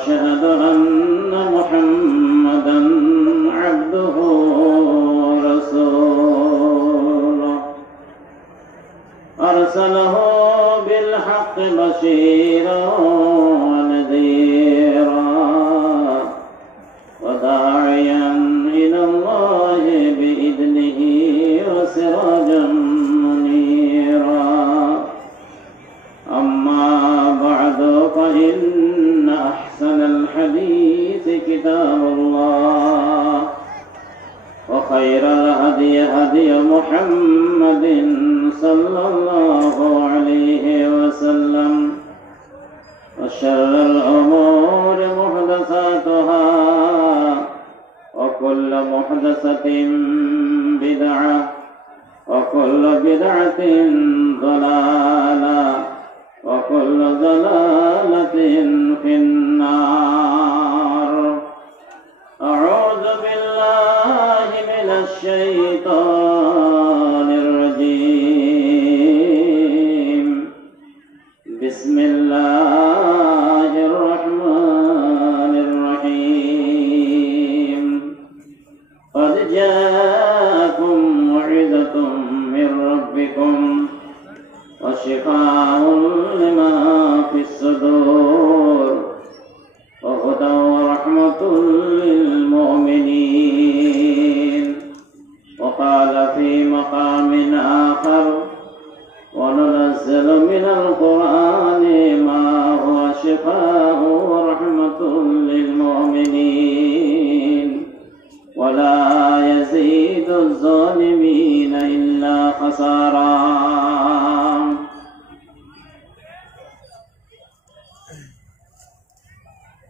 وأشهد أن محمدا عبده ورسوله أرسله بالحق بشيرا ونذيرا وداعيا إلى الله بإذنه وسراجا منيرا أما بعد فإن أحسن الحديث كتاب الله وخير الهدي هدي محمد صلى الله عليه وسلم وشر الأمور محدثاتها وكل محدثة بدعة وكل بدعة ضلالة وكل ضلالة في النار أعوذ بالله من الشيطان الرجيم بسم الله الرحمن الرحيم قد جاءكم موعظة من ربكم وشفاء لما في الصدور وهدى ورحمة للمؤمنين وقال في مقام آخر وننزل من القرآن ما هو شفاء ورحمة للمؤمنين ولا يزيد الظالمين إلا خسارا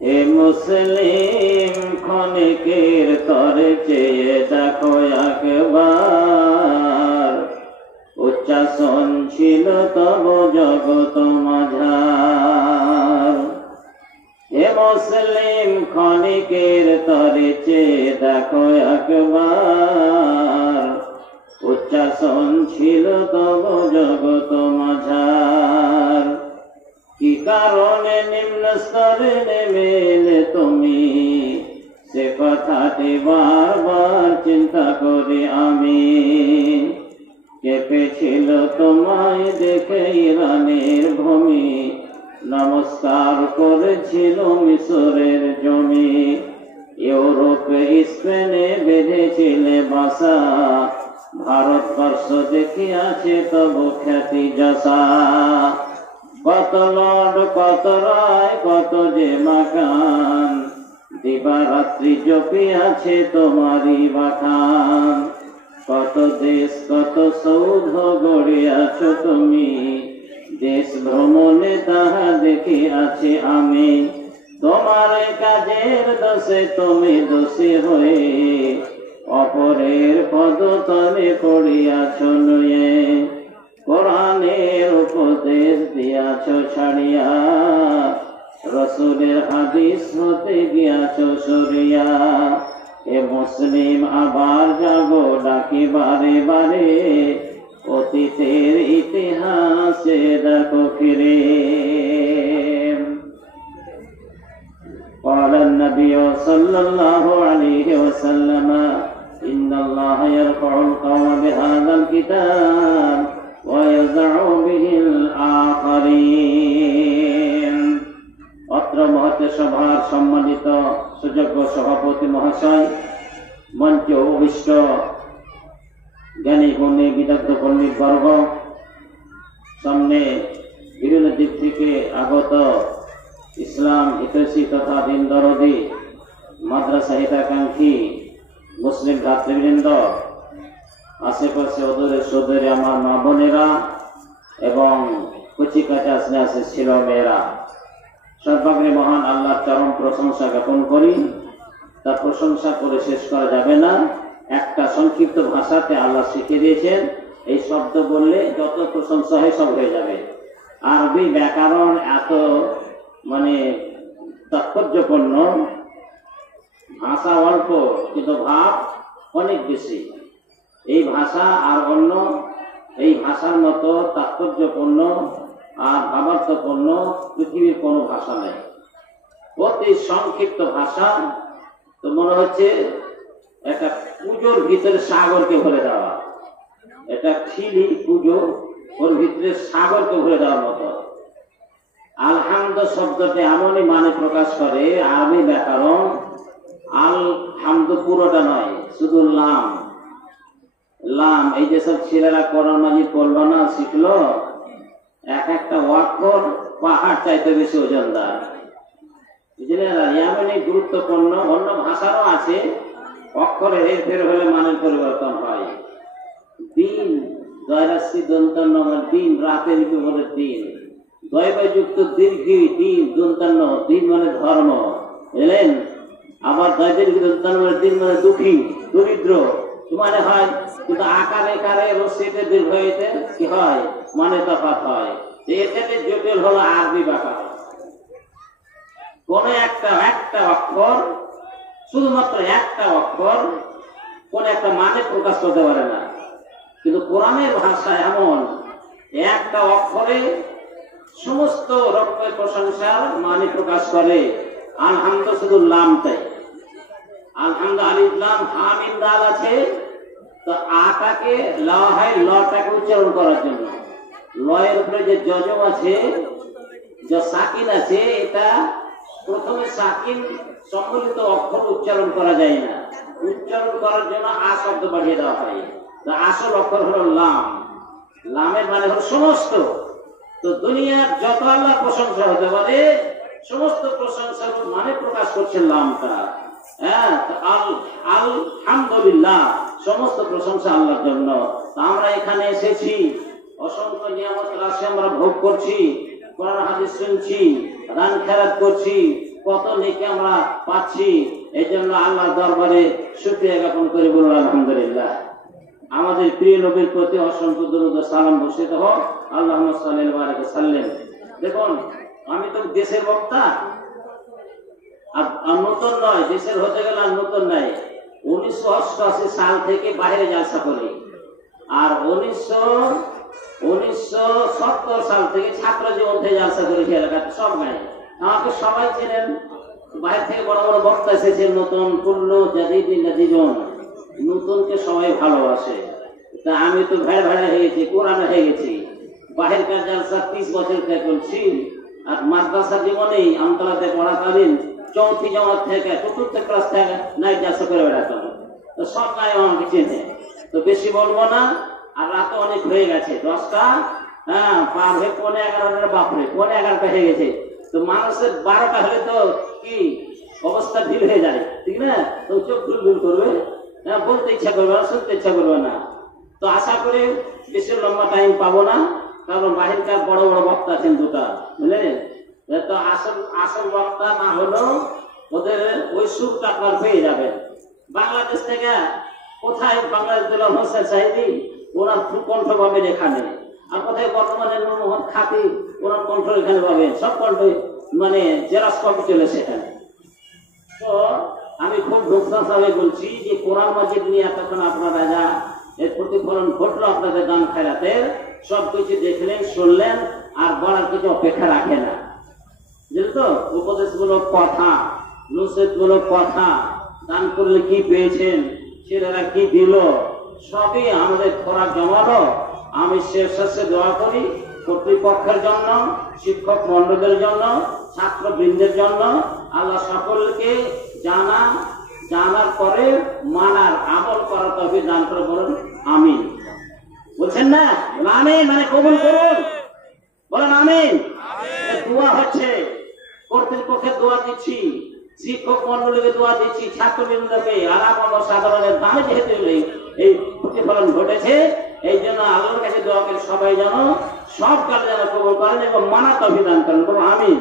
এ মুসলিম ক্ষণিকের তরে চেয়ে দেখো একবার উচ্চাসন ছিল তব জগত মাঝার এ মুসলিম ক্ষণিকের তরে চেয়ে দেখো একবার উচ্চাসন ছিল তব জগত মাঝার কি কারণে নিম্ন স্তরে নেমে এলে তুমি সে কথাটি বারবার চিন্তা করি আমি কেঁপেছিল তোমায় দেখে ইরানের ভূমি নমস্কার করেছিল মিশরের জমি ইউরোপে স্পেনে বেঁধেছিলে বাসা ভারতবর্ষ দেখিয়াছে তব খ্যাতি যশা কত লর্ড কত রায় কত যে মাকান দিবারাত্রি জপিয়াছে তোমারই বাখান কত দেশ কত সৌধ গড়িয়াছ তুমি দেশ ভ্রমণে তাহা দেখিয়াছি আমি তোমার কাজের দোষে তুমি দোষী হয়ে অপরের পদতলে পড়িয়াছ নুয়ে কোরআনের উপদেশ দিয়াছ ছাড়িয়া রসুলের হাদিস হতে গিয়াছ সরিয়া এ মুসলিম আবার জাগো ডাকি বারে বারে অতীতের ইতিহাসে দেখো ফিরে قال النبي صلى الله عليه وسلم إن الله يرفع القوم بهذا الكتاب ويضع به الآخرين অত্র মহৎ সভার সম্মানিত সুযোগ্য সভাপতি মহাশয় মঞ্চে উপবিষ্ট জ্ঞানী গুণী বিদগ্ধ পণ্ডিত বর্গ সামনে বিভিন্ন দিক থেকে আগত ইসলাম হিতৈষী তথা দিন দরদি মাদ্রাসা হিতাকাঙ্ক্ষী মুসলিম ভ্রাতৃবৃন্দ আশেপাশে অদূরে সদূরে আমার মা বোনেরা এবং কচি কাঁচা স্নেহাসে ছিল মেয়েরা সর্বাগ্রে মহান আল্লাহর চরম প্রশংসা জ্ঞাপন করি তার প্রশংসা করে শেষ করা যাবে না একটা সংক্ষিপ্ত ভাষাতে আল্লাহ শিখিয়ে দিয়েছেন এই শব্দ বললে যত প্রশংসা হয় সব হয়ে যাবে আরবি ব্যাকরণ এত তাৎপর্যপূর্ণ ভাষা অল্প কিন্তু ভাব অনেক বেশি এই ভাষা আর অন্য এই ভাষার মতো তাৎপর্যপূর্ণ আর ভাবার্থপূর্ণ পৃথিবীর কোনো ভাষা নেই অতি সংক্ষিপ্ত ভাষা। তো মনে হচ্ছে একটা পুজোর ভিতরে সাগরকে ভরে দেওয়া, এটা ঠিলি পুজো, ওর ভিতরে সাগরকে ভরে দেওয়ার মতো। আলহামদ শব্দটি এমনই মানে প্রকাশ করে আরবি ব্যাকরণ। আল হামদ পুরোটা নয়, শুধু লাম। লাম এই যেসব ছেলেরা কোরআন মাজিদ পড়লো না, শিখলো, এক একটা অক্ষর পাহাড় চাইতে বেশি ওজনদার, বুঝলেন? এমনই গুরুত্বপূর্ণ। অন্য ভাষারও আছে, অক্ষরে হেরফের হলে মানের পরিবর্তন হয়। দিন দয়রাশি দন্তান্ন, দিন রাতের বলে দিন, দয়যুক্ত দীর্ঘি দিন দন্তান্ন, দিন মানে ধর্ম, বুঝলেন? আবার দন্তান্ন দিন মানে দুঃখী দরিদ্র মানে হয়, কিন্তু আকারে কারে রশ্মিতে দীর্ঘ কি হয়, মানে তফাৎ হয়। এখানে জটিল হলো আরবি ব্যাকরণ। কোন একটা অক্ষর, শুধুমাত্র একটা অক্ষর কোন একটা মানে প্রকাশ করতে পারে না, কিন্তু কোরআনের ভাষা এমন একটা অক্ষরে সমস্ত রকমের প্রশংসার মানে প্রকাশ করে। আলহামদ শুধু লামটাই, আলহামদ আলিফ লাম হা মিম দাল আছে, তো আটাকে লা হয়, লটাকে উচ্চারণ করার জন্য। লয়ের উপরে যে যজম আছে, যে সাকিন আছে, এটা প্রথমে সাকিন সম্মিলিত অক্ষর উচ্চারণ করা যায় না, উচ্চারণ করার জন্য আ শব্দ বাড়িয়ে দেওয়া হয়। আসল অক্ষর হলো লাম, লামের মানে হলো সমস্ত। তো দুনিয়ার যত আল্লাহ প্রশংসা হতে পারে, সমস্ত প্রশংসার মানে প্রকাশ করছে লামটা। হ্যাঁ, আলহামদুলিল্লাহ, সমস্ত প্রশংসা আল্লাহর জন্য। আমরা এখানে এসেছি, অসংখ্য নিয়ামত রাশি আমরা ভোগ করছি, কোরআন হাদিস শুনছি, দান খেরাত করছি, কত নেকি আমরা পাচ্ছি। এই জন্য আল্লাহর দরবারে শুকরিয়া জ্ঞাপন করে বলুন আলহামদুলিল্লাহ। আমাদের প্রিয় নবীর প্রতি অসংখ্য দরুদ ও সালাম বর্ষিত হোক। আল্লাহুম্মা সাল্লি ওয়া সাল্লিম। দেখুন, আমি তো দেশের বক্তা, আর নতুন নয়, দেশের হতে গেলে আর নতুন নাই। 1988 সাল থেকে বাইরে জালসা করি, আর 1970 সাল থেকে ছাত্র জীবন থেকে জালসা করেছি এলাকাতে সব গায়ে। আমাকে সবাই চেনেন, বাইরে থেকে বড় বড় বক্তা এসেছেন, নতুন পূর্ণ জাদিদুন, নতুনকে সবাই ভালোবাসে। তা আমি তো ভেড় হয়ে গেছি, কোরআনে হয়ে গেছি। বাহিরকার জালসা 30 বছর থেকে করছি, আর মাদ্রাসা জীবনেই আমতলাতে পড়াকালীন চৌথি জমাত থেকে, চতুর্থ ক্লাস থেকে নাইট জালসা করে বেড়াতাম। তো সব গায়ে আমাকে চেনে। তো বেশি বলবো না, আর রাত অনেক হয়ে গেছে, 10টা পার হয়ে 11:30, বাপরে 11:30 হয়ে গেছে। তো মানুষের 12টা হলে তো কি অবস্থা ভিড় হয়ে যায়, ঠিক না? তো চোখ ভুল করবে, বলতে ইচ্ছা করবে না, শুনতে ইচ্ছা করবে না। তো আশা করি বেশি লম্বা টাইম পাবো না, কারণ বাহিরকার বড় বড় বক্তা আছেন দুটা, বুঝলেন? তো আসল বক্তা না হলেও ওদের ওই সুরটা আপনার পেয়ে যাবেন। বাংলাদেশ থেকে কোথায় বাংলাদেশ দুলাল হোসেন সাহেবী, ওনার কণ্ঠ পাবেন এখানে। আর কোথায় বর্তমানে নূর মোহাম্মদ খাতিব, ওনার কণ্ঠ এখানে পাবেন। সব কণ্ঠ মানে জেরক্স কপি চলেছে এখানে। তো আমি খুব ধূপধাপে বলছি যে কোরআন মাজিদ নিয়ে এতক্ষণ আপনারা যা এর প্রতিফলন ঘটলো আপনাদের দান খেরাতের, সব কিছু দেখলেন, শুনলেন, আর বলার কিছু অপেক্ষা রাখে না। বুঝলেন তো? উপদেশমূলক কথা, নসিহতমূলক কথা, দান করলে কি পেয়েছেন, ছেলেরা কি দিল, সবই আমাদের খোরাক জমালো। আমি শেষে দোয়া করি কর্তৃপক্ষের জন্য, শিক্ষক মন্ডলের জন্য, ছাত্রবৃন্দের জন্য। আল্লাহ সকলকে জানার পরে মানার, আমল করার তৌফিক দান করে বলুন আমিন। বলছেন না? আমিন মানে কবুল করুন, বলেন আমিন। দোয়া হচ্ছে, কর্তৃপক্ষের দোয়া দিচ্ছি, শিক্ষক মন্ডলীকে দোয়া দিচ্ছি, ছাত্রবৃন্দকে, আলাম সাধারণের দামে যেহেতু এই প্রতিফলন ঘটেছে, এই জন্য আল্লাহর কাছে দোয়া করে সবাই যেন সব কাজ যেন কবুল করেন এবং মানা তৌফিক দান করেন, বলুন আমিন।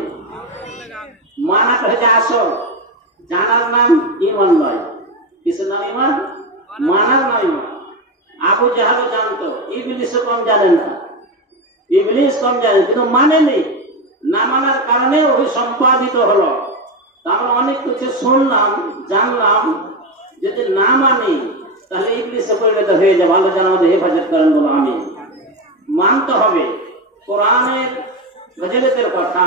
মানাটা হচ্ছে আসল, জানার নাম ইমান নয়। কিসের নাম ইমান? মানার নাম ইমান। আবু জাহালও জানতো, ইবলিসও কম জানেন না, ইবলিস কম জানেন, কিন্তু মানেনি। না মানার কারণে ওই সম্পাদিত হলো। আমরা অনেক কিছু শুনলাম, জানলাম, যদি না মানি তাহলে ইবলিসে পরিণত হয়ে যাবে। আল্লাহ যেন আমাদের হেফাজত করেন, বলো আমিন। মানতে হবে কোরআনের ফজিলতের কথা,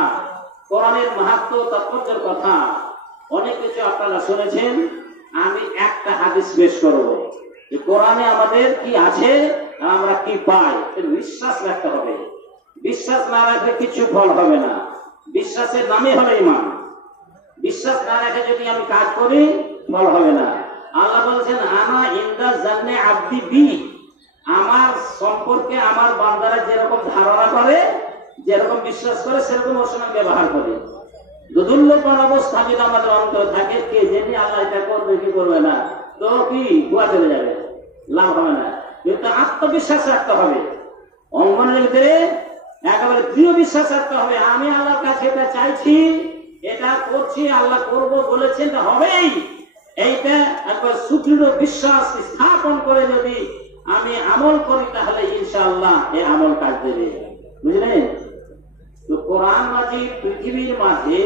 কোরআনের মাহাত্ম্য তাৎপর্যের কথা অনেক কিছু আপনারা শুনেছেন। আমি একটা হাদিস পেশ করব যে কোরআনে আমাদের কি আছে, আমরা কি পাই, বিশ্বাস রাখতে হবে। বিশ্বাস না রাখলে কিছু ফল হবে না। বিশ্বাসের নামে হলো ঈমান। বিশ্বাস না রেখে যদি আমি কাজ করি ফল হবে না। আল্লাহ বলেছেন আনা ইনদা জান্নে আব্দি বি, আমার সম্পর্কে আমার বান্দারা যেরকম ধারণা করে, যেরকম বিশ্বাস করে, সেরকম ওর সঙ্গে ব্যবহার করে। দুদুল্যপন অবস্থা যদি আমাদের অন্তর থাকে, কে জানি আল্লাহ এটা করবে কি করবে না, তো কি গুয়া চলে যাবে, লাভ হবে না। কিন্তু আত্মবিশ্বাস রাখতে হবে, অঙ্গনের ভিতরে একেবারে দৃঢ় বিশ্বাস রাখতে হবে। আমি আল্লাহর কাছে এটা চাইছি, এটা করছি, আল্লাহ করবো বলেছেন, এটা হবেই। এইটা একবার সুদৃঢ় বিশ্বাস স্থাপন করে যদি আমি আমল করি, তাহলে ইনশাআল্লাহ এই আমল কাজ দেবে। বুঝলেন? তো কোরআন মাজিদ পৃথিবীর মাঝে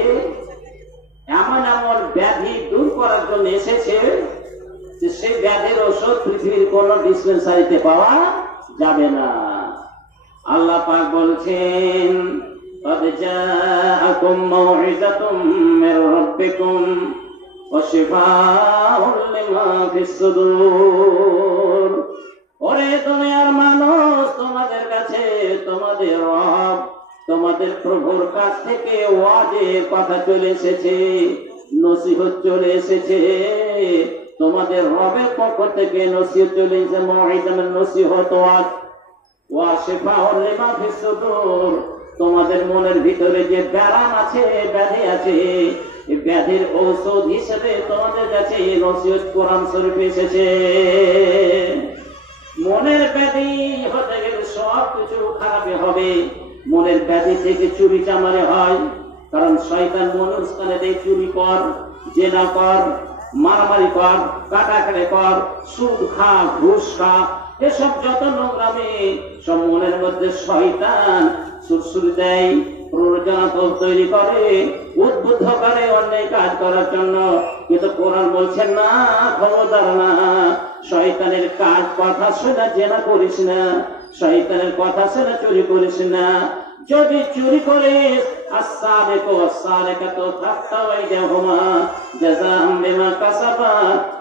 এমন এমন ব্যাধি দূর করার জন্য এসেছে যে সেই ব্যাধির ওষুধ পৃথিবীর কোন ডিসপেন্সারিতে পাওয়া যাবে না। আল্লাহ পাক বলছেন قد جاءكم موعظة من ربكم وشفاء لما في الصدور। ওরে দুনিয়ার মানুষ, তোমাদের কাছে তোমাদের রব, তোমাদের প্রভুর কাছ থেকে ওয়াজের কথা চলে এসেছে, নসিহত চলে এসেছে। তোমাদের রবের পক্ষ থেকে নসিহত চলে এসেছে, মওইযা মানে নসিহত, ওয়াজ। ওয়া শিফাউল লিমা ফিস সুদূর, তোমাদের মনের ভিতরে যে ব্যারাম আছে, ব্যাধি আছে, এই ব্যাধির ঔষধ হিসেবে তোমাদের কাছে নসিহত কোরআন শরীফ এসেছে। মনের ব্যাধি হতে গেলে সব কিছু খারাপ হবে। মনের ব্যাধি থেকে চুরি চামারি হয়, কারণ শয়তান মনুষ্যকে দেয় চুরি কর, জেনা কর, মারামারি কর, কাটাকাটি কর, সুদ খা, ঘুষ খা, এসব যত নোংরামি সব মনের মধ্যে শয়তান সুরসুরি দেয়, প্ররোচনা তৈরি করে, উদ্বুদ্ধ করে অন্যায় কাজ করার জন্য। কিন্তু কোরআন বলছেন না, খবরদার না, শয়তানের কাজ কথা শুনে জেনা করিস না, শয়তানের কথা শুনে চুরি করিস না। যদি চুরি করিস, আস-সারিকু ওয়াস-সারিকাতু ফাক্তাউ আইদিয়াহুমা জাযাআম বিমা কাসাবা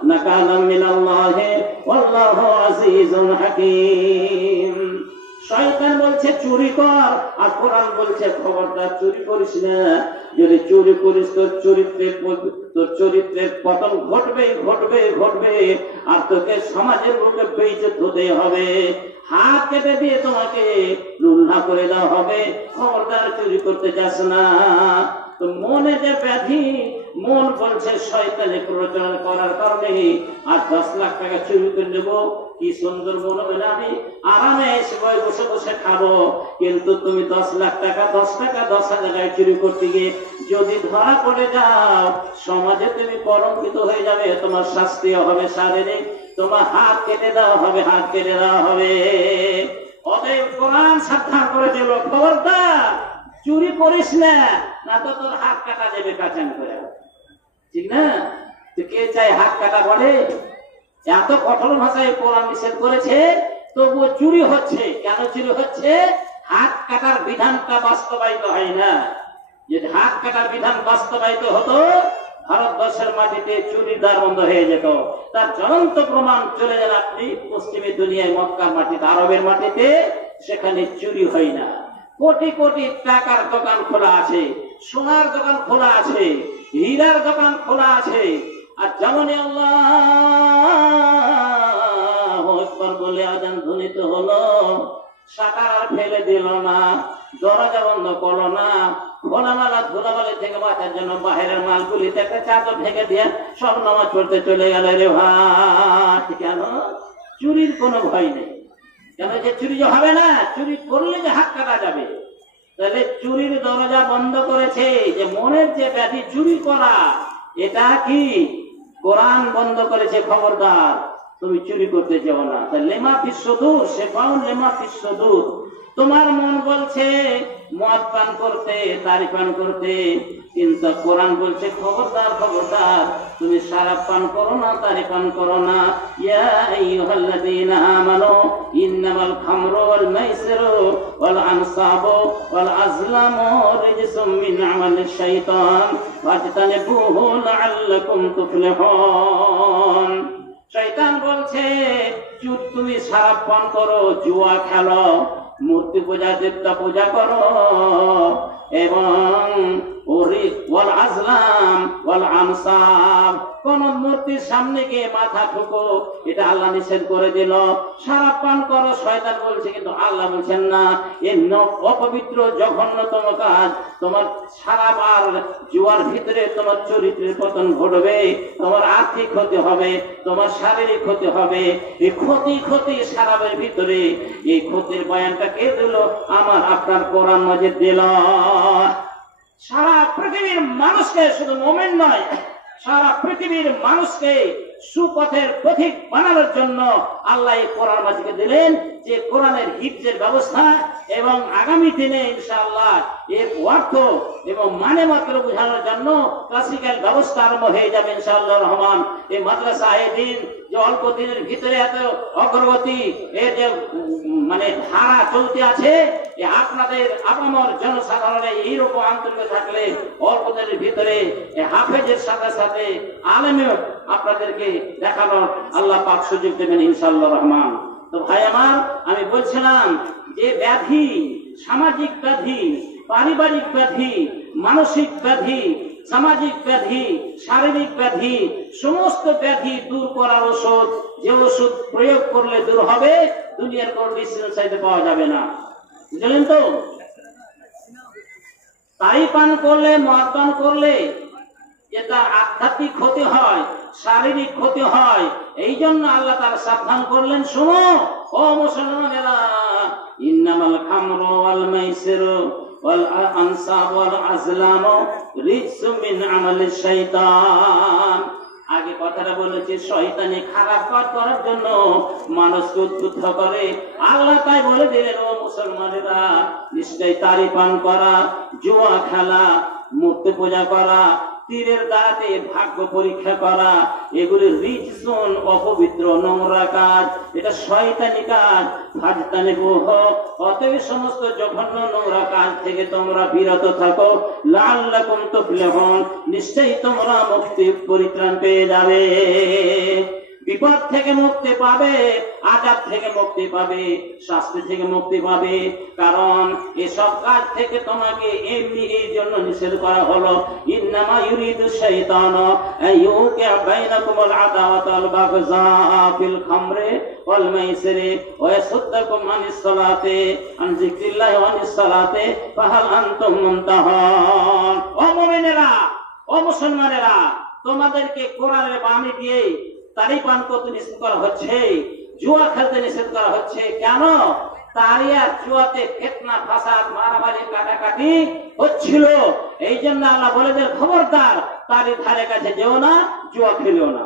নাকালাম মিনাল্লাহি ওয়াল্লাহু আজিজুন হাকীম। শয়তান বলছে চুরি কর, আর কোরআন বলছে খবরদার চুরি করিস না। যদি চুরি করিস তোর চরিত্রের পতন ঘটবে ঘটবে ঘটবে, আর তোকে সমাজের বুকে বেইজ্জত হতে হবে, হাত কেটে দিয়ে তোমাকে লুল্লা করে দেওয়া হবে। খবরদার চুরি করতে যাস না। তো মনে যে ব্যাধি, মন বলছে শয়তানি প্ররোচনা করার কারণে আর 10 লাখ টাকা চুরি করে নেবো, কি সুন্দর মনে হলে আমি আরামে এসে বসে বসে খাবো। কিন্তু তুমি 10 লাখ টাকা 10,000 টাকায় চুরি করতে গিয়ে যদি ধরা পড়ে যাও, সমাজে তুমি কলঙ্কিত হয়ে যাবে, তোমার শাস্তিও হবে শারীরিক, তোমার হাত কেটে দেওয়া হবে, হাত কেটে দেওয়া হবে। অতএব কোরআন সাবধান করে দিল, খবরদার চুরি করিস না, না তো তোর হাত কাটা যাবে কাচান করে। ঠিক না? কে চাই হাত কাটা বলে? এত কঠোর ভাষায় কোরআন নিষেধ করেছে, তবুও চুরি হচ্ছে। কেন চুরি হচ্ছে? হাত কাটার বিধানটা বাস্তবায়িত হয় না। যদি হাত কাটার বিধান বাস্তবায়িত হতো, ভারতবর্ষের মাটিতে চুরির দ্বার বন্ধ হয়ে যেত। তার জ্বলন্ত প্রমাণ চলে যান আপনি পশ্চিমী দুনিয়ায়, মক্কার মাটিতে, আরবের মাটিতে, সেখানে চুরি হয় না। কোটি কোটি টাকার দোকান খোলা আছে, সোনার দোকান খোলা আছে, হীরার দোকান খোলা আছে। আর যেমন আল্লাহু আকবার বলে আযান ধ্বনিত হলো, শাটার আর ফেলে দিল না, দরজা বন্ধ করলো না, খোলামালা ধুলাবালি থেকে বাঁচার জন্য বাহিরের মালগুলিতে একটা চাদর ঢেকে দিয়ে সব নামাজ পড়তে চলে গেল। রে ভাই, কেন? চুরির কোনো ভয় নেই। কেন? যে চুরি যে হবে না, চুরি করলে যে হাত কাটা যাবে। তাহলে চুরির দরজা বন্ধ করেছে, যে মনের যে ব্যাধি চুরি করা, এটা কি কোরআন বন্ধ করেছে। খবরদার তুমি চুরি করতে যাও না। লেমা ফিস সুদূর, শিফাউন লিমা ফিস সুদূর। তোমার মন বলছে মদ পান করতে, তারি পান করতে, কিন্তু কোরআন বলছে খবরদার খবরদার, তুমি শরাব পান করো না, তারি পান করো না। ইয়া আইয়ুহাল্লাযীনা আমানু ইন্নামাল খামরু ওয়াল মাইসিরু والأنصاب والأزلام رجس من عمل الشيطان فاجتنبوه لعلكم تفلحون শয়তান বলছে তুমি শরাব পান করো, জুয়া খেলো, মূর্তি পূজা, দেবতা পূজা করো এবং ওয়াল আজলাম ওয়াল আনসাব, কোন মূর্তির সামনে গিয়ে মাথা ঠুকো, এটা আল্লাহ নিষেধ করে দিল। শরাব পান করো শয়তান বলছে, কিন্তু আল্লাহ বলছেন না, এই অপবিত্র জঘন্যতম কাজ। তোমার শরাব আর জুয়ার ভিতরে তোমার চরিত্রের পতন ঘটবে, তোমার আর্থিক ক্ষতি হবে, তোমার শারীরিক ক্ষতি হবে। এই ক্ষতি শরাবের ভিতরে, এই ক্ষতির বয়ানটা কে দিল? আমার আপনার কোরআন মাজিদ দিল। সারা পৃথিবীর মানুষকে, শুধু মুমিন নয়, সারা পৃথিবীর মানুষকে সুপথের পথিক বানানোর জন্য আল্লাহ এই কোরআন মাজিদকে দিলেন, যে কোরআনের হিফজের ব্যবস্থা এবং আগামী দিনে ইনশাআল্লাহ এর অর্থ এবং মানে মাত্র বোঝানোর জন্য ক্লাসিক্যাল ব্যবস্থা আরম্ভ হয়ে যাবে ইনশাআল্লাহ রহমান। এই মাদ্রাসা দিন যে অল্প দিনের ভিতরে এত অগ্রগতি, এর যে মানে ধারা চলতে আছে, আপনাদের আপামর জনসাধারণের এইরকম আন্তরিক থাকলে অল্প দিনের ভিতরে হাফেজের সাথে সাথে আলেমেও আপনাদেরকে দেখানোর আল্লাহ পাক সুযোগ দেবেন ইনশাআল্লাহ রহমান। তো ভাই আমার, আমি বলছিলাম যে ব্যাধি, সামাজিক ব্যাধি, পারিবারিক ব্যাধি, মানসিক ব্যাধি, সামাজিক ব্যাধি, শারীরিক ব্যাধি, সমস্ত ব্যাধি দূর করার ওষুধ, যে ওষুধ প্রয়োগ করলে দূর হবে, দুনিয়ার কোন মেডিসিন চাইতে পাওয়া যাবে না। বুঝলেন তো? তাই পান করলে, মদ পান করলে যে তার আধ্যাত্মিক ক্ষতি হয়, শারীরিক ক্ষতি হয়। এই জন্য আল্লাহ তার সাবধান করলেন, শোনো ও মুসলমানেরা, ইন্নামাল খামরু ওয়াল মাইসিরু ওয়াল আনসাব ওয়াল আজলামু রিজসুম মিন আমালিশ শাইতান। আগে কথাটা বলেছে, শয়তানি খারাপ কাজ করার জন্য মানুষকে উদ্বুদ্ধ করে। আল্লাহ তাই বলে দিলেন, ও মুসলমানেরা, নিশ্চয়ই তারি পান করা, জুয়া খেলা, মূর্তি পূজা করা, তীরের দ্বারাতে ভাগ্য পরীক্ষা করা, এগুলি রিজসুন, অপবিত্র, নোংরা কাজ, এটা শয়তানি কাজ। ফাজতানিবুহ, অতএব সমস্ত জঘন্য নোংরা কাজ থেকে তোমরা বিরত থাকো, লাআল্লাকুম তুফলিহুন, নিশ্চয়ই তোমরা মুক্তি পরিত্রাণ পেয়ে যাবে। বিপদ থেকে মুক্তি পাবে, আযাব থেকে মুক্তি পাবে, শাস্তি থেকে মুক্তি পাবে। কারণ এসব কাজ থেকে তোমাকে এমনি এই জন্য নিষেধ করা হলো, ইন্নামা ইউরিদু শাইতানু আইয়ুকিআ বাইনাকুমুল আদাওয়াতা ওয়াল বাগযা ফিল খামরি ওয়াল মাইসিরি ওয়া ইয়াসুদ্দাকুম আনিস সালাতি আন যিকরিল্লাহি ওয়া আনিস সালাতি ফাহাল আনতুম মুনতাহুন। ও মুমিনেরা, ও মুসলমানেরা, তোমাদেরকে কোরআনের বাণী দিয়ে তারি পান করতে নিষেধ করা হচ্ছে, জুয়া খেলতে নিষেধ করা হচ্ছে। কেন? তারি আর জুয়াতে ফিতনা, ফাসাদ, মারামারি, কাটাকাটি হচ্ছিল। এই জন্য আল্লাহ বলে দেন, খবরদার, তারি ধারে কাছে যেও না, জুয়া খেলেও না।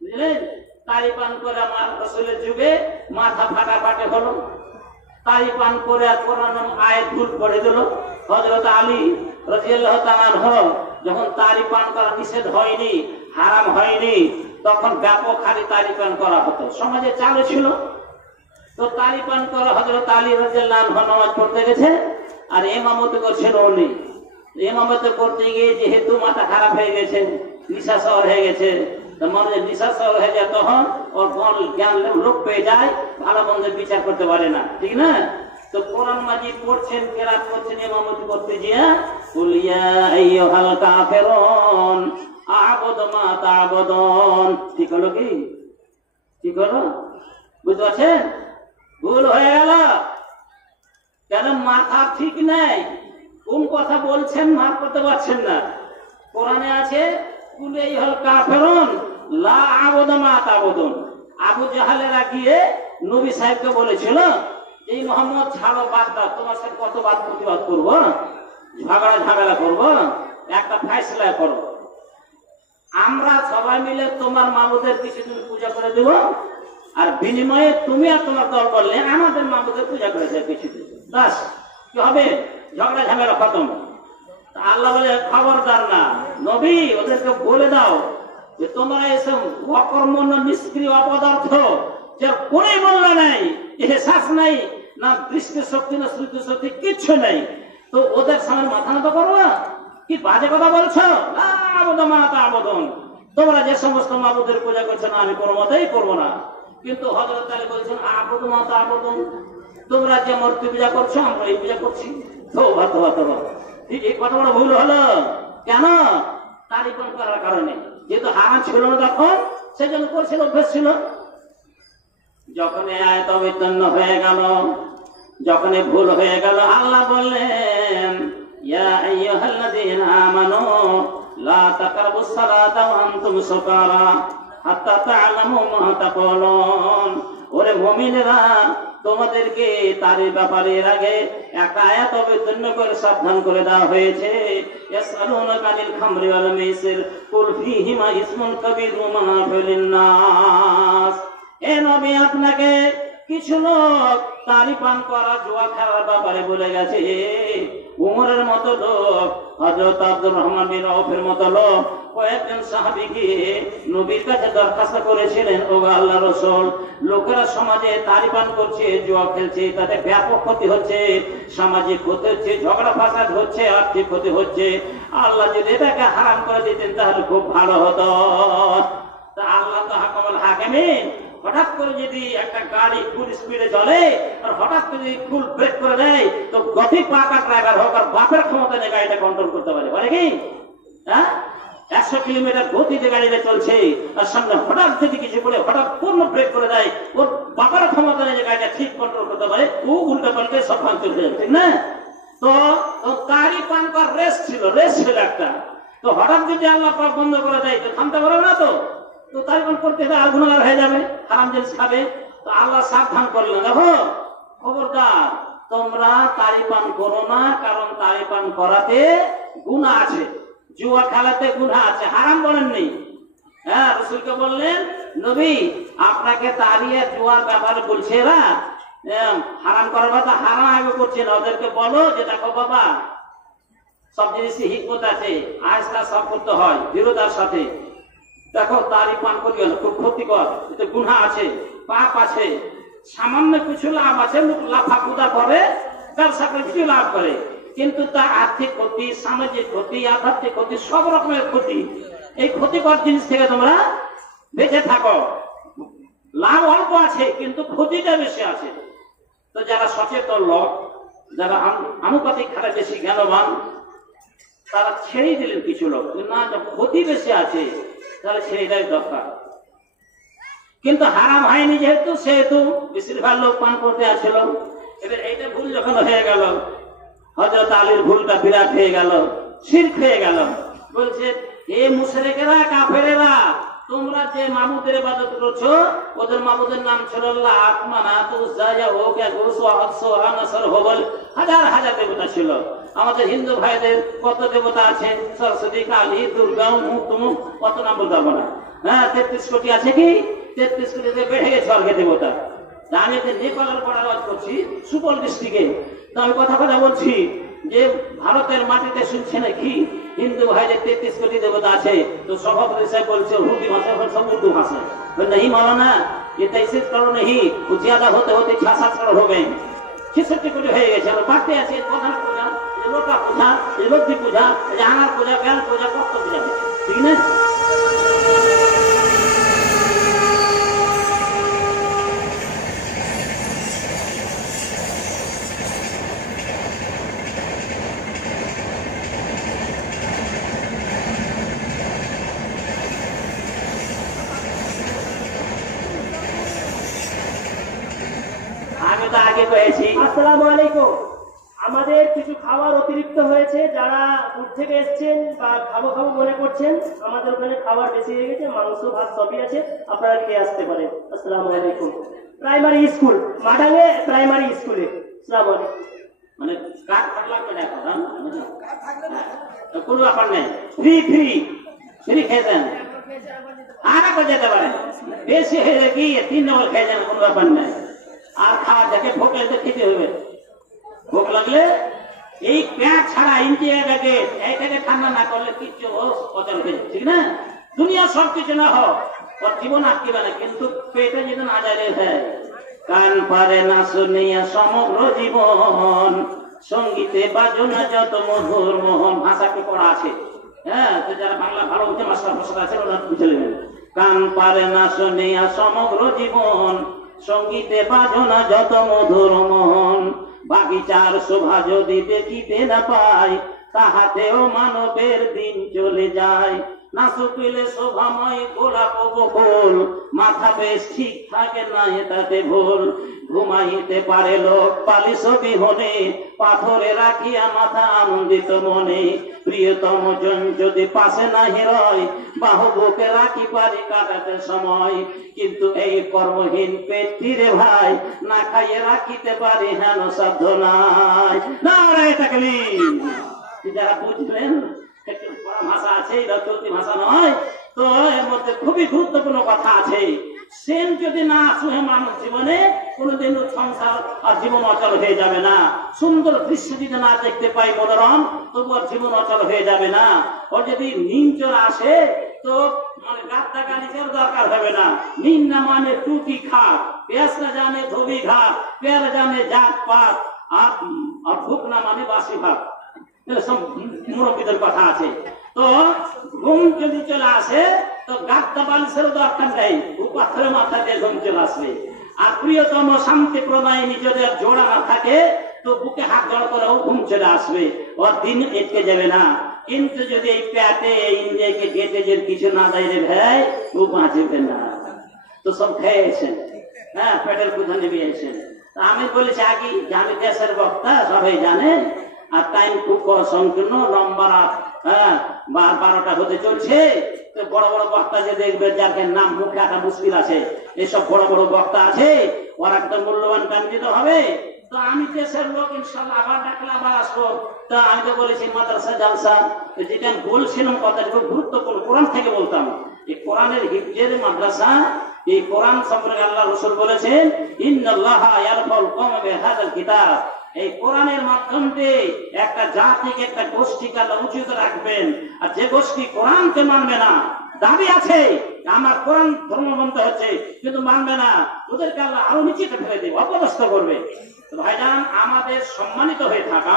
বুঝলেন? তারি পান করে আমার রাসূলের যুগে মাথা ফাটাফাটি হলো। তারি পান করে আর কোরআন আয়াত ভুল পড়ে দিল। হযরত আলী রাদিয়াল্লাহু তাআলা আনহু যখন তারি পান করা নিষেধ হয়নি, হারাম হয়নি, তখন ব্যাপক হারে তারি পান করা হতো, সমাজে চালু ছিল। তো তারি পান করা হযরত আলী রাদিয়াল্লাহু আনহু নামাজ পড়তে গেছে, আর ইমামতি করছেন উনি। ইমামতি করতে গিয়ে যেহেতু মাথা খারাপ হয়ে গেছে, নিশা শহর হয়ে গেছে, মনে নিশা শহর হয়ে যায়, তখন ওর জ্ঞান লোপ পেয়ে যায়, ভালো মন্দের বিচার করতে পারে না, ঠিক না? তো কোরআন মাজিদ পড়ছেন, কেরাত করছেন, ইমামতি করতে গিয়ে, কুল ইয়া আইয়ুহাল কাফিরুন আ'বুদু মা তা'বুদুন। ঠিক হলো কি? ঠিক হলো? বুঝতে পারছেন? ভুল হয়ে গেল। কেন? মাথা ঠিক নেই, কোন কথা বলছেন মাফ করতে পারছেন না। কোরআনে আছে, কুল ইয়া আইয়ুহাল কাফিরুন লা আ'বুদু মা তা'বুদুন। আবু জাহালেরা গিয়ে নবী সাহেবকে বলেছিল, এই মোহাম্মদ ছাড়ো, বাদ দাও, তোমার সাথে কত বাদ প্রতিবাদ করবো, ঝগড়া ঝামেলা করবো, একটা ফয়সালা করবো। আমরা সবাই মিলে তোমার মাবুদের কিছুদিন পূজা করে দেব, আর বিনিময়ে তুমি আর তোমার দল বললে আমাদের মাবুদের পূজা করে দেবে কিছুদিন, বাস। কি হবে? ঝগড়া ঝামেলা খতম। আল্লাহ বলে, খবরদার না নবী, ওদেরকে বলে দাও যে তোমরা এসব অকর্মণ্য, নিষ্ক্রিয়, অপদার্থ, যার কোন মূল্য নাই, এহসাস নাই, না দৃষ্টি শক্তি, না শ্রুতি শক্তি, কিচ্ছু নেই। তো ওদের সামনে মাথা নত করো না, কি বাজে কথা বলছো। তোমরা যে সমস্ত মাবুদের পূজা করছো না, আমি কোনো মতেই করবো না। কিন্তু হযরত আলী বলছেন আবুদু মা তা'বুদুন, তোমরা যে মূর্তি পূজা করছো আমরা এই পূজা করছি। তওবা তওবা তওবা, এই কত বড় ভুল হলো। কেন? তারিফান করার কারণে। যেহেতু হারাম ছিল না তখন, সেজন্য করছিল, অভ্যেস ছিল। যখন এই আয়াত অবতীর্ণ হয়ে গেল, যখন ভুল হয়ে গেল, আল্লাহ বললেন ইয়া আইয়ুহাল্লাযীনা আমানু লা তাকরাবুস সালাতা ওয়া আনতুম সুকারা হাত্তা তা'লামু মা তাকুলুন। ওরে মুমিনেরা, তোমাদেরকে তার ব্যাপারে এর আগে একটা আয়াত অবতীর্ণ করে সাবধান করে দেওয়া হয়েছে। ইয়াসআলুনাকা আনিল খামরি ওয়াল মাইসির কুল ফীহিমা ইসমুন কাবীরুম ওয়া মানাফিউ লিন-নাস। এ নবী, আপনাকে কিছু লোক তারিফান করা, জুয়া খেলার ব্যাপারে বলে গেছে। উমরের মতো লোক, হযরত আব্দুর রহমান বিন আউফের মতো লোক কয়েকজন সাহাবীকে নবীর কাছে দরখাস্ত করেছিলেন, ও আল্লাহর রাসূল, লোকেরা সমাজে তারিফান করছে, জুয়া খেলছে, তাতে ব্যাপক ক্ষতি হচ্ছে, সামাজিক ক্ষতি হচ্ছে, ঝগড়া ফাসাদ হচ্ছে, আর্থিক ক্ষতি হচ্ছে। আল্লাহ যদি এটাকে হারাম করে দিতেন তাহলে খুব ভালো হতো। তা আল্লাহ তো হাকামুল হাকিমিন। হঠাৎ করে যদি একটা গাড়ি ফুল স্পিডে চলে আর হঠাৎ করে যদি ফুল ব্রেক করে দেয়, তো গতি পাকা ড্রাইভার হোক আর বাপের ক্ষমতা নিয়ে গাড়িটা কন্ট্রোল করতে পারে, পারে কি? হ্যাঁ, 100 কিলোমিটার গতিতে গাড়িটা চলছে, আর সামনে হঠাৎ যদি কিছু বলে হঠাৎ পূর্ণ ব্রেক করে দেয়, ওর বাপের ক্ষমতা নিয়ে গাড়িটা ঠিক কন্ট্রোল করতে পারে, ও উল্টা পাল্টে সব ভাঙচুর হয়ে যাবে, ঠিক না? তো গাড়ি পান করার রেস ছিল একটা। তো হঠাৎ যদি আল্লাহ পাক বন্ধ করে দেয়, তো থামতে পারবে না। তো তারিফান করতে গুনাহগার হয়ে যাবে, হারাম জিনিস খাবে। তো আল্লাহ সাবধান করলেন, দেখো খবরদার, তোমরা তারিফান করো না, কারণ তারিফান করাতে গুনাহ আছে, জুয়া খেলাতে গুনাহ আছে, হারাম বলেননি। হ্যাঁ, রাসূলকে বললেন, নবী আপনাকে তারিয়ে জুয়ার ব্যাপারে বলছে, এরা হারাম করার কথা হারাম আগে করছে না, ওদেরকে বলো যে দেখো বাবা, সব জিনিসই হিকমত আছে, আজটা সব করতে হয় দৃঢ়তার সাথে। দেখো তারিফান করিও না, খুব ক্ষতিকর, এতে গুনাহ আছে, পাপ আছে, সামান্য কিছু লাভ আছে, লোক লাফাকুদা করে, ব্যবসা করে কিছু লাভ করে, কিন্তু তার আর্থিক ক্ষতি, সামাজিক ক্ষতি, আধ্যাত্মিক ক্ষতি, সব রকমের ক্ষতি। এই ক্ষতিকর জিনিস থেকে তোমরা বেঁচে থাকো। লাভ অল্প আছে কিন্তু ক্ষতিটা বেশি আছে। তো যারা সচেতন লোক, যারা আনুপাতিক হারে বেশি জ্ঞানবান, তারা ছেড়ে দিলেন। কিছু লোক না, ক্ষতি বেশি আছে তাহলে ছেড়ে দেয় দরকার। কিন্তু হারাম হয়নি যেহেতু, সেহেতু বেশিরভাগ লোক পান করতে আসছিল। এবার এইটা ভুল যখন হয়ে গেল, হযরত আলীর ভুলটা বিরাট হয়ে গেল, শিরক হয়ে গেল। বলছে, হে মুশরিকেরা, কাফেরেরা, তোমরা যে মাবুদের ইবাদত করছো, ওদের মাবুদের নাম ছিল লাত, মানাত, উজ্জা, ইয়াহুক, ইয়াগুস, ওয়াদ, সুওয়া, নাসর, হুবল, হাজার হাজার দেবতা ছিল। আমাদের হিন্দু ভাইদের কত দেবতা আছে, সরস্বতী, কালী, দুর্গা, মুখ, কত নাম বলতে পারবো না। হ্যাঁ, 33 কোটি আছে কি? 33 কোটিতে বেড়ে গেছে অর্ঘে দেবতা। আমি নেপালের পড়াবাদ করছি, সুপল ডিস্ট্রিক্টে। তো আমি কথা বলছি যে ভারতের মাটিতে শুনছে নাকি হিন্দু ভাইদের 33 কোটি দেবতা আছে। তো সভাপতি সাহেব বলছে উর্দু ভাষা, সব उर्दू भाषा नहीं माना, ये 33 करोड़ नहीं, वो ज्यादा होते होते 6-7 करोड़ हो गए, 66 कोटी হয়ে গেছে। বাড়তে আছে প্রধান পূজা, লোকা পূজা, লক্ষ্মী পূজা, জাহানার পূজা, জ্ঞান পূজা, কত পূজা, ঠিক না? আসসালামু আলাইকুম। আমাদের কিছু খাবার অতিরিক্ত হয়েছে, যারা দূর থেকে এসেছেন বা খাবো মনে করছেন, আমাদের ওখানে খাবার বেশি হয়ে গেছে, মাংস ভাত সবই আছে, আপনারা খেয়ে আসতে পারেন। আসসালামু আলাইকুম। প্রাইমারি স্কুল, মাডাঙ্গে প্রাইমারি স্কুলে। আসসালামু আলাইকুম। মানে কাট ফাটলা করে এখন কোনো ব্যাপার নেই, ফ্রি খেয়েছেন, আর একবার যেতে পারেন, বেশি হয়ে কি 3 নম্বর খেয়ে যান, কোনো ব্যাপার নেই। আর খাওয়া যাকে ভোগ লাগলে খেতে হবে, ভোগ লাগলে এই পেট ছাড়া ইঞ্চি আগে এইটাকে ঠান্ডা না করলে কিচ্ছু অচল হয়ে যাবে, ঠিক না? দুনিয়া সবকিছু না হোক, ওর জীবন আটকিবে না, কিন্তু পেটে যদি না যায় কান পারে না শুনিয়া সমগ্র জীবন, সঙ্গীতে বাজনা যত মধুর মোহন। ভাষাকে পড়া আছে, হ্যাঁ, তো যারা বাংলা ভালো বুঝে মাস্টার ভাষা আছে ওরা বুঝে নেবেন। কান পারে না শুনিয়া সমগ্র জীবন, সঙ্গীতে বাজনা যত মধুর মোহন। বাগিচার শোভা যদি দেখিতে না পাই, তাহাতেও মানবের দিন চলে যায়। না শুকিলে শোভাময় গোলাপ বকুল, মাথা বেশ ঠিক থাকে না তাতে ভুল। ঘুমাইতে পারে লোক পালিশ বিহনে, পাথরে রাখিয়া মাথা আনন্দিত মনে। প্রিয়তম জন যদি পাশে না হিরয়, বাহু বুকে রাখি পারি কাটাতে সময়। কিন্তু এই কর্মহীন পেটটি রে ভাই, না খাইয়ে রাখিতে পারি হেন সাধ্য নাই। নারায়ে তাকবীর। যারা বুঝবেন একটু বড় ভাষা আছে, এটা চলতি ভাষা নয়, তো এর মধ্যে খুবই গুরুত্বপূর্ণ কথা আছে। সেন যদি না আসে মানুষ জীবনে, কোনোদিন সংসার আর জীবন অচল হয়ে যাবে না। সুন্দর দৃশ্য যদি না দেখতে পাই মনোরম, তবু আর জীবন অচল হয়ে যাবে না। ওর যদি নিম চলে আসে, তো মানে গাত্তা গালিকের দরকার হবে না। নিম না মানে টুটি খাট, পেঁয়াজ না জানে ধোবি ঘাট, পেয়ার জানে জাত পাত, আর ভুক না মানে বাসি ভাত। সব মুরব্বীদের কথা আছে। তো ঘুম যদি চলে আসে, তো গাত্তা বালিশের দরকার নেই, পাথরের মাথা দিয়ে ঘুম চলে আসবে। আর প্রিয়তম শান্তি প্রদায় নিজেদের জোড়া না থাকে, তো বুকে হাত জড় করেও ঘুম চলে আসবে, ওর দিন এটকে যাবে না। কিন্তু যদি এই পেটে ইন্ডিয়াকে গেটে যে কিছু না দেয় রে ভাই, ও বাঁচবে না। তো সব খেয়েছেন, হ্যাঁ, পেটের কোথা নেমে এসেছেন। আমি বলেছি আগে যে আমি দেশের বক্তা, সবাই জানে। আর টাইম খুব সংকীর্ণ, লম্বা রাত, হ্যাঁ, 12টা হতে চলছে। তো বড় বড় বক্তা যে দেখবে, যাকে নাম মুখে একটা মুশকিল আছে, এইসব বড় বড় বক্তা আছে, ওরা একদম মূল্যবান কান্ডিত হবে। তো আমি দেশের লোক, ইনশাল্লাহ আবার ডাকলে আবার আসবো। তা আমি তো বলেছি মাদ্রাসা জালসা, যেটা আমি বলছিলাম কথা খুব গুরুত্বপূর্ণ, কোরআন থেকে বলতাম। এই কোরআনের হিফজের মাদ্রাসা, এই কোরআন সম্পর্কে আল্লাহ রাসূল বলেছেন, ইন্নাল্লাহা ইয়ারফাউল কওমা বিহাযাল কিতাব। এই কোরআনের মাধ্যমে একটা জাতিকে, একটা গোষ্ঠীকে আল্লাহ উঁচুতে রাখবেন। আর যে গোষ্ঠী কোরআনকে মানবে না, দাবি আছে আমার কোরআন ধর্ম মানতে হচ্ছে, কিন্তু মানবে না, ওদেরকে আল্লাহ আরো নিচেতে ফেলে দেবে, অপদস্থ করবে। ভাইজান, আমাদের সম্মানিত হয়ে থাকা,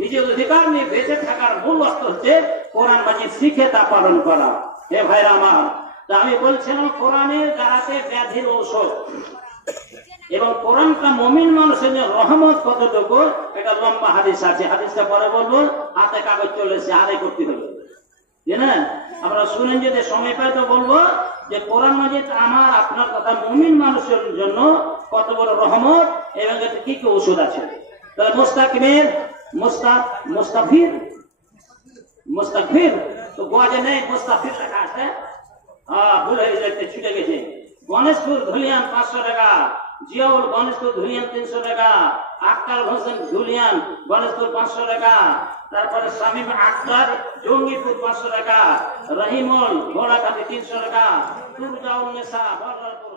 নিজের অধিকার নিয়ে বেঁচে থাকার মূল অস্ত্র হচ্ছে কোরআন মাজিদ শিখে তা পালন করা। হে ভাইরা আমার, তা আমি বলছিলাম কোরআনের দ্বারাতে ব্যাধির ঔষধ, এবং কোরআনটা মুমিন মানুষের রহমত কতটুকু, এটা লম্বা হাদিস আছে, হাদিসটা পরে বলবো। হাতে কাগজ চলেছে, আদায় করতে হবে, জানেন? আমরা শুনেন, যদি সময় পাই তো বলবো যে কোরআন মাজিদ আমার আপনার কথা মুমিন মানুষের জন্য কত বড় রহমত, এবং এতে কি কি ওষুধ আছে। তাহলে মুস্তাকিমের মুস্তাফির তো গোয়াজে নেই, মুস্তাফির লেখা আছে, হ্যাঁ, ভুল হয়ে যেতে ছুটে গেছে। গণেশপুর ধুলিয়ান 500 টাকা, জিয়াউল গণেশপুর ধুলিয়ান 300 টাকা, আক্তার হোসেন ধুলিয়ান গণেশপুর 500 টাকা, তারপরে শামীম আক্তার জঙ্গিপুর 500 টাকা, রহিমুল ঘোড়াঘাটি 300 টাকা, তুরজাউল নেসা বরলালপুর